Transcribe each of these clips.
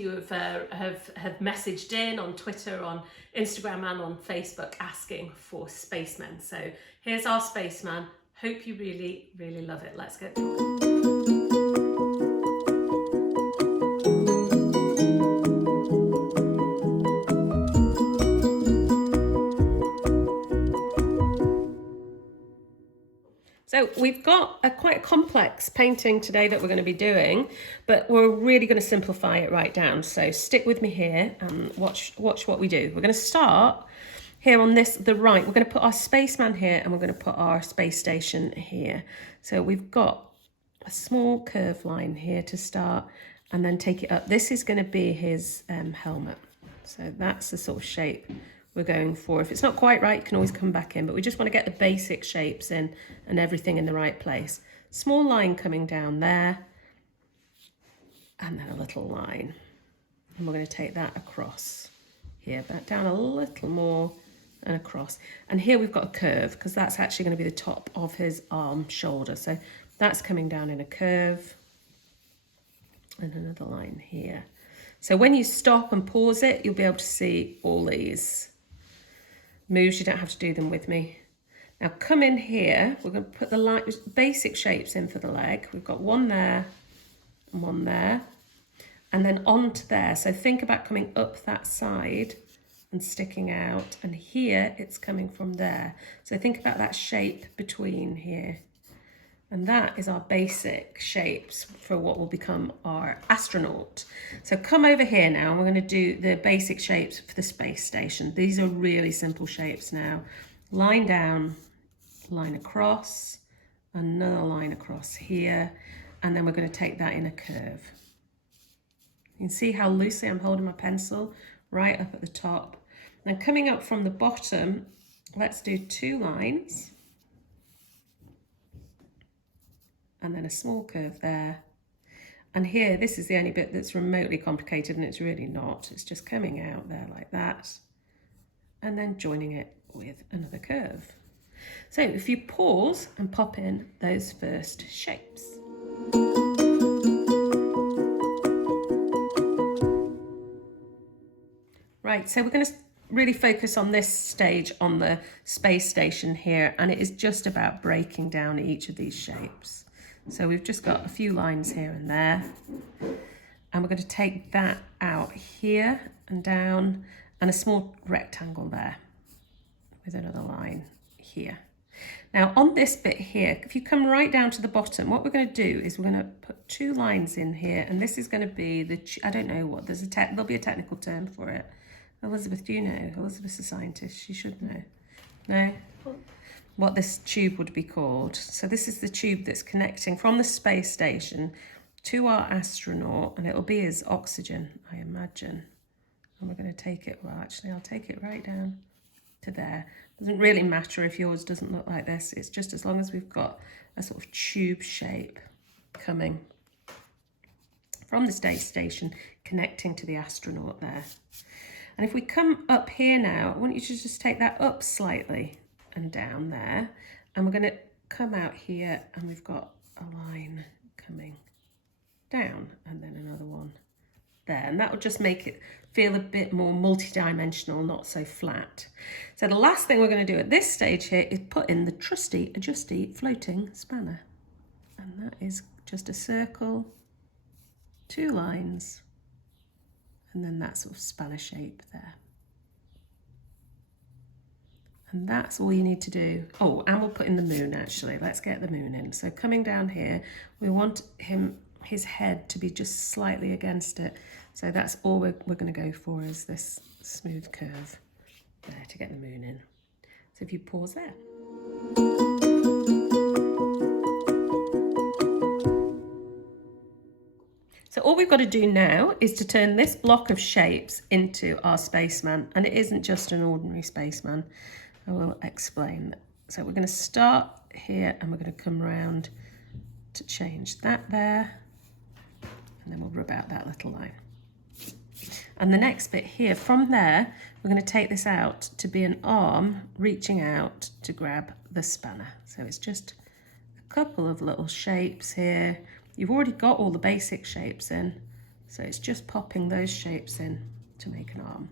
you have messaged in on Twitter, on Instagram and on Facebook asking for Spaceman. So here's our Spaceman. Hope you really, really love it. Let's get going. So we've got a quite complex painting today that we're going to be doing, but we're really going to simplify it right down. So stick with me here and watch what we do. We're going to start here on the right. We're going to put our spaceman here and we're going to put our space station here. So we've got a small curve line here to start and then take it up. This is going to be his helmet. So that's the sort of shape we're going for. If it's not quite right, you can always come back in, but we just want to get the basic shapes in and everything in the right place. Small line coming down there, and then a little line. And we're going to take that across here, back down a little more and across. And here we've got a curve, because that's actually going to be the top of his arm, shoulder. So that's coming down in a curve, and another line here. So when you stop and pause it, you'll be able to see all these moves. You don't have to do them with me. Now come in here, we're going to put the basic shapes in for the leg. We've got one there and one there, and then onto there. So think about coming up that side and sticking out, and here it's coming from there. So think about that shape between here. And that is our basic shapes for what will become our astronaut. So come over here now, and we're going to do the basic shapes for the space station. These are really simple shapes now. Line down, line across, another line across here, and then we're going to take that in a curve. You can see how loosely I'm holding my pencil right up at the top. Now coming up from the bottom, let's do 2 lines. And then a small curve there. And here, this is the only bit that's remotely complicated, and it's really not. It's just coming out there like that, and then joining it with another curve. So if you pause and pop in those first shapes. Right, so we're going to really focus on this stage on the space station here, and it is just about breaking down each of these shapes. So we've just got a few lines here and there, and we're going to take that out here and down, and a small rectangle there with another line here. Now on this bit here, if you come right down to the bottom, what we're going to do is we're going to put 2 lines in here, and this is going to be the, I don't know what, there'll be a technical term for it. Elizabeth, do you know? Elizabeth's a scientist, she should know. No? What this tube would be called. So this is the tube that's connecting from the space station to our astronaut, and it'll be his oxygen, I imagine. And we're going to take it, well actually I'll take it right down to there. Doesn't really matter if yours doesn't look like this, it's just as long as we've got a sort of tube shape coming from the space station connecting to the astronaut there. And if we come up here now, I want you to just take that up slightly and down there, and we're going to come out here, and we've got a line coming down and then another one there, and that will just make it feel a bit more multi-dimensional, not so flat. So the last thing we're going to do at this stage here is put in the trusty adjusty floating spanner, and that is just a circle, 2 lines, and then that sort of spanner shape there. And that's all you need to do. Oh, and we'll put in the moon actually. Let's get the moon in. So coming down here, we want his head to be just slightly against it. So that's all we're going to go for, is this smooth curve there to get the moon in. So if you pause there. So all we've got to do now is to turn this block of shapes into our spaceman, and it isn't just an ordinary spaceman. I will explain. So we're going to start here, and we're going to come around to change that there, and then we'll rub out that little line. And the next bit here, from there, we're going to take this out to be an arm reaching out to grab the spanner. So it's just a couple of little shapes here. You've already got all the basic shapes in, So it's just popping those shapes in to make an arm.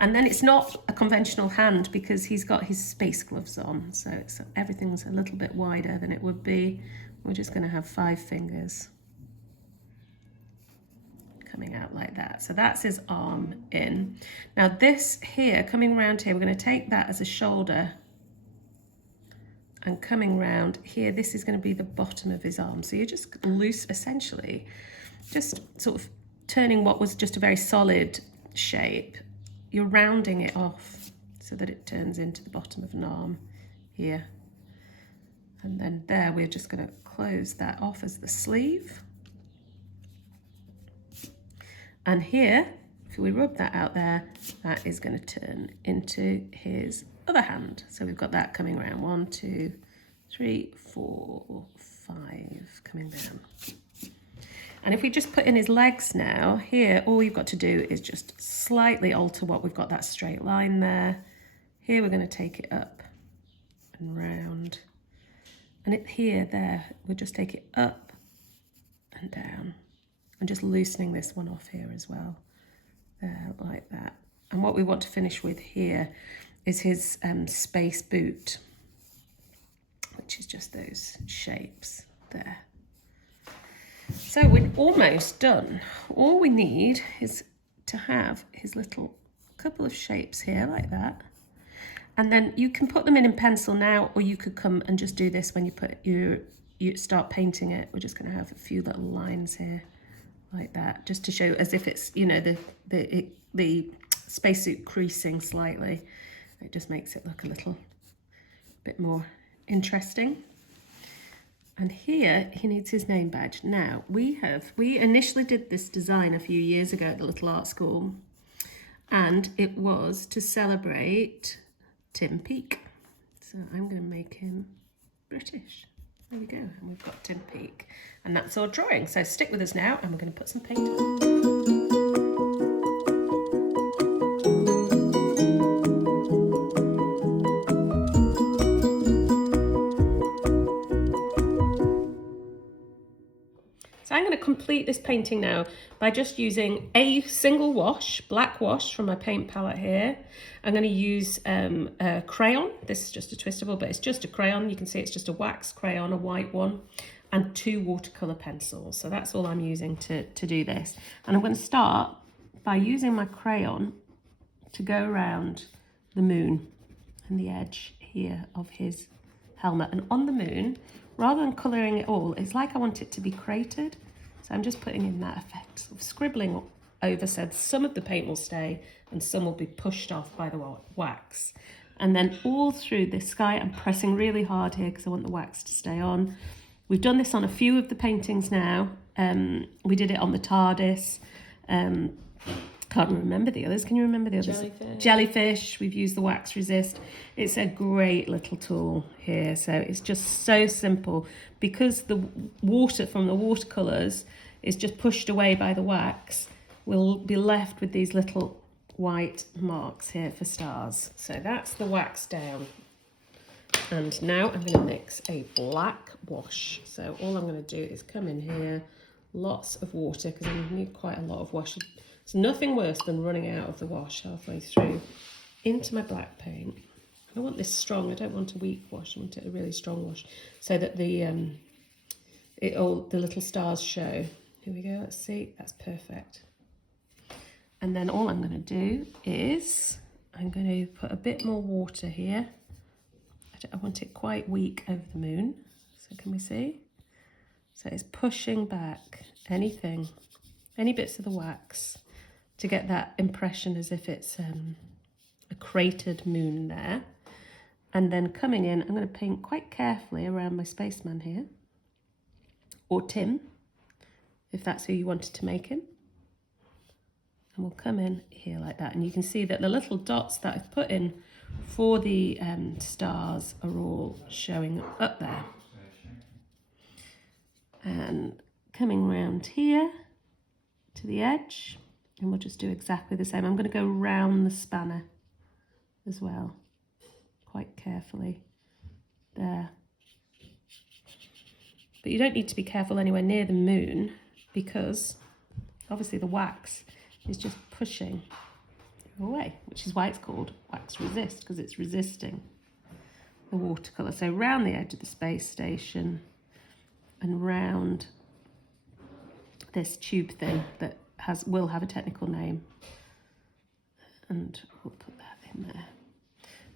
And then it's not a conventional hand because he's got his space gloves on. So everything's a little bit wider than it would be. We're just going to have 5 fingers coming out like that. So that's his arm in. Now this here, coming around here, we're going to take that as a shoulder. And coming round here, this is going to be the bottom of his arm. So you're just loose, essentially, just sort of turning what was just a very solid shape. You're rounding it off so that it turns into the bottom of an arm here. And then there, we're just going to close that off as the sleeve. And here, if we rub that out there, that is going to turn into his other hand. So we've got that coming around. 1, 2, 3, 4, 5 coming down. And if we just put in his legs now, here, all you've got to do is just slightly alter what we've got, that straight line there. Here, we're going to take it up and round. And there, we'll just take it up and down. And just loosening this one off here as well. There, like that. And what we want to finish with here is his space boot, which is just those shapes there. So we're almost done. All we need is to have his little couple of shapes here like that. And then you can put them in pencil now, or you could come and just do this when you start painting it. We're just going to have a few little lines here like that, just to show as if it's, you know, the spacesuit creasing slightly. It just makes it look a little bit more interesting. And here he needs his name badge. Now we initially did this design a few years ago at the little art school, and it was to celebrate Tim Peake. So I'm going to make him British. There we go, and we've got Tim Peake, and that's our drawing. So stick with us now, and we're going to put some paint on. So I'm going to complete this painting now by just using a single wash, black wash from my paint palette here. I'm going to use a crayon. This is just a twistable, but it's just a crayon. You can see it's just a wax crayon, a white one, and 2 watercolour pencils. So that's all I'm using to do this. And I'm going to start by using my crayon to go around the moon and the edge here of his helmet. And on the moon, rather than colouring it all, it's like I want it to be cratered. So I'm just putting in that effect, sort of scribbling over so some of the paint will stay and some will be pushed off by the wax. And then all through the sky, I'm pressing really hard here because I want the wax to stay on. We've done this on a few of the paintings now. We did it on the TARDIS. Can't remember the others. Can you remember the others? Jellyfish. We've used the wax resist. It's a great little tool here. So it's just so simple because the water from the watercolours is just pushed away by the wax. We'll be left with these little white marks here for stars. So that's the wax down. And now I'm going to mix a black wash. So all I'm going to do is come in here, lots of water because I need quite a lot of wash. It's nothing worse than running out of the wash halfway through into my black paint. I want this strong. I don't want a weak wash. I want it a really strong wash so that the little stars show. Here we go. Let's see. That's perfect. And then all I'm going to do is I'm going to put a bit more water here. I want it quite weak over the moon. So can we see? So it's pushing back any bits of the wax to get that impression as if it's a cratered moon there. And then coming in, I'm going to paint quite carefully around my Spaceman here, or Tim, if that's who you wanted to make him. And we'll come in here like that. And you can see that the little dots that I've put in for the stars are all showing up there. And coming around here to the edge, and we'll just do exactly the same. I'm going to go round the spanner as well, quite carefully there. But you don't need to be careful anywhere near the moon because obviously the wax is just pushing away, which is why it's called wax resist, because it's resisting the watercolour. So round the edge of the space station and round this tube thing that will have a technical name, and we'll put that in there.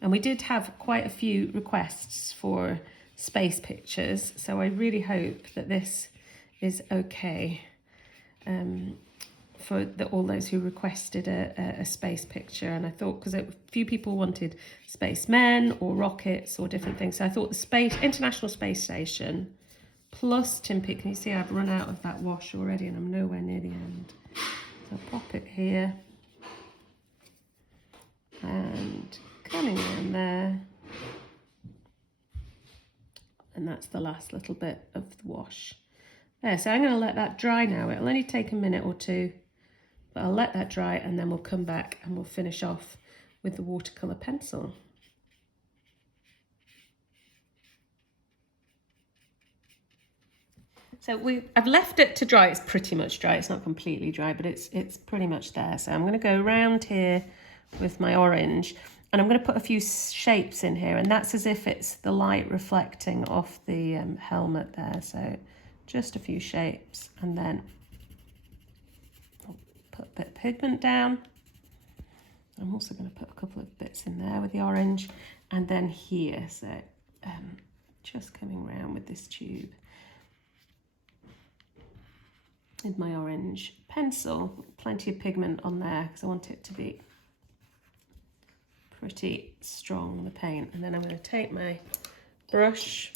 And we did have quite a few requests for space pictures, so I really hope that this is okay for all those who requested a space picture. And I thought, because a few people wanted spacemen or rockets or different things, so I thought the International Space Station plus Tim Peake. Can you see I've run out of that wash already and I'm nowhere near the end. So I'll pop it here and coming around there, and that's the last little bit of the wash there. So I'm going to let that dry now. It'll only take a minute or two, but I'll let that dry and then we'll come back and we'll finish off with the watercolour pencil. So I've left it to dry. It's pretty much dry. It's not completely dry, but it's pretty much there. So I'm going to go around here with my orange, and I'm going to put a few shapes in here, and that's as if it's the light reflecting off the helmet there. So just a few shapes, and then I'll put a bit of pigment down. I'm also going to put a couple of bits in there with the orange, and then here. So just coming around with this tube with my orange pencil, plenty of pigment on there because I want it to be pretty strong, the paint. And then I'm going to take my brush,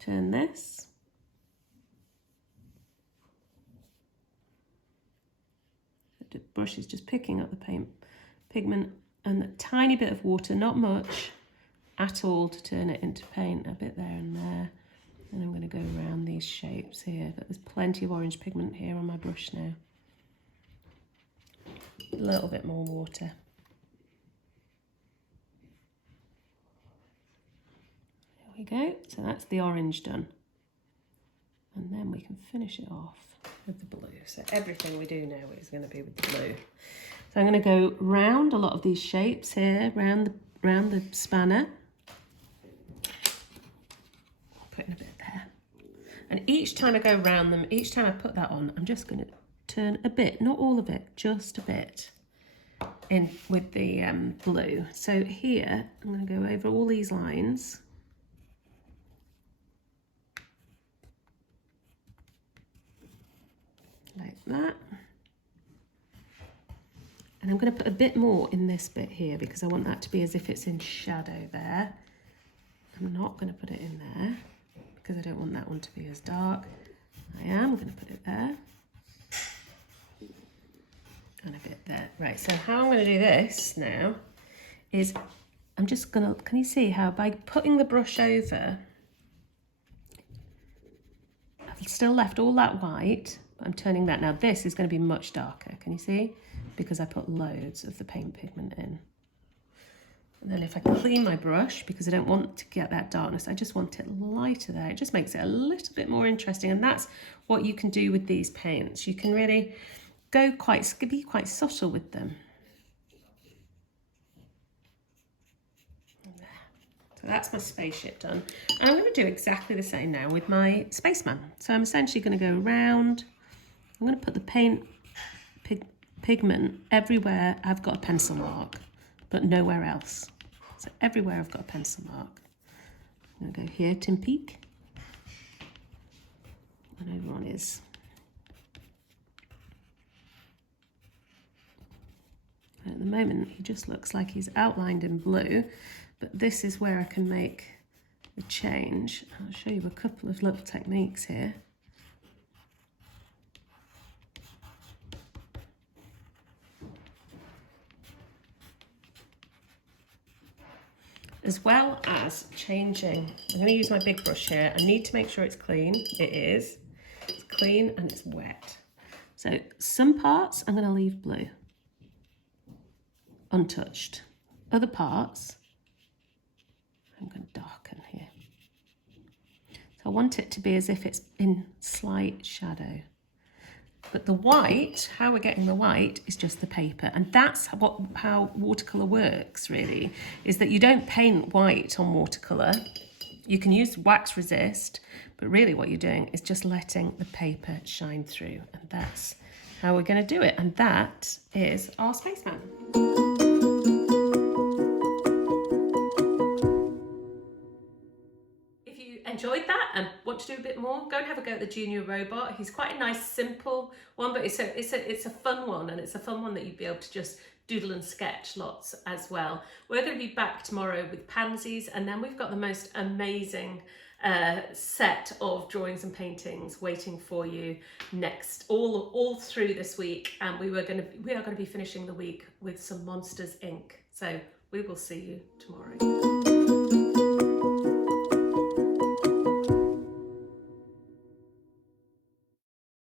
turn this, the brush is just picking up the pigment and a tiny bit of water, not much at all, to turn it into paint, a bit there and there. And I'm going to go around these shapes here, but there's plenty of orange pigment here on my brush now. A little bit more water. There we go. So that's the orange done. And then we can finish it off with the blue. So everything we do now is going to be with the blue. So I'm going to go round a lot of these shapes here, round the spanner. Putting a bit there, and each time I go around them, each time I put that on, I'm just going to turn a bit, not all of it, just a bit in with the blue. So here I'm going to go over all these lines, like that, and I'm going to put a bit more in this bit here because I want that to be as if it's in shadow there. I'm not going to put it in there because I don't want that one to be as dark. I am going to put it there. And a bit there. Right, so how I'm going to do this now is I'm just going to, can you see how by putting the brush over, I've still left all that white, but I'm turning that. Now this is going to be much darker, can you see? Because I put loads of the paint pigment in. And then if I clean my brush, because I don't want to get that darkness, I just want it lighter there. It just makes it a little bit more interesting. And that's what you can do with these paints. You can really be quite subtle with them. So that's my spaceship done. And I'm going to do exactly the same now with my spaceman. So I'm essentially going to go around. I'm going to put the paint pigment everywhere I've got a pencil mark, but nowhere else. So everywhere I've got a pencil mark. I'm going to go here, Tim Peake. And over on his. At the moment, he just looks like he's outlined in blue, but this is where I can make the change. I'll show you a couple of little techniques here. As well as changing, I'm going to use my big brush here. I need to make sure it's clean. It is. It's clean and it's wet. So some parts I'm going to leave blue, untouched. Other parts I'm going to darken here. So I want it to be as if it's in slight shadow. But the white, how we're getting the white is just the paper. And that's how watercolour works, really, is that you don't paint white on watercolour. You can use wax resist, but really what you're doing is just letting the paper shine through. And that's how we're going to do it. And that is our Spaceman. Enjoyed that and want to do a bit more, go and have a go at the Junior Robot. He's quite a nice simple one, but it's a fun one, and it's a fun one that you'd be able to just doodle and sketch lots as well. We're going to be back tomorrow with pansies, and then we've got the most amazing set of drawings and paintings waiting for you next, all through this week. And we are going to be finishing the week with some Monsters Inc. So we will see you tomorrow.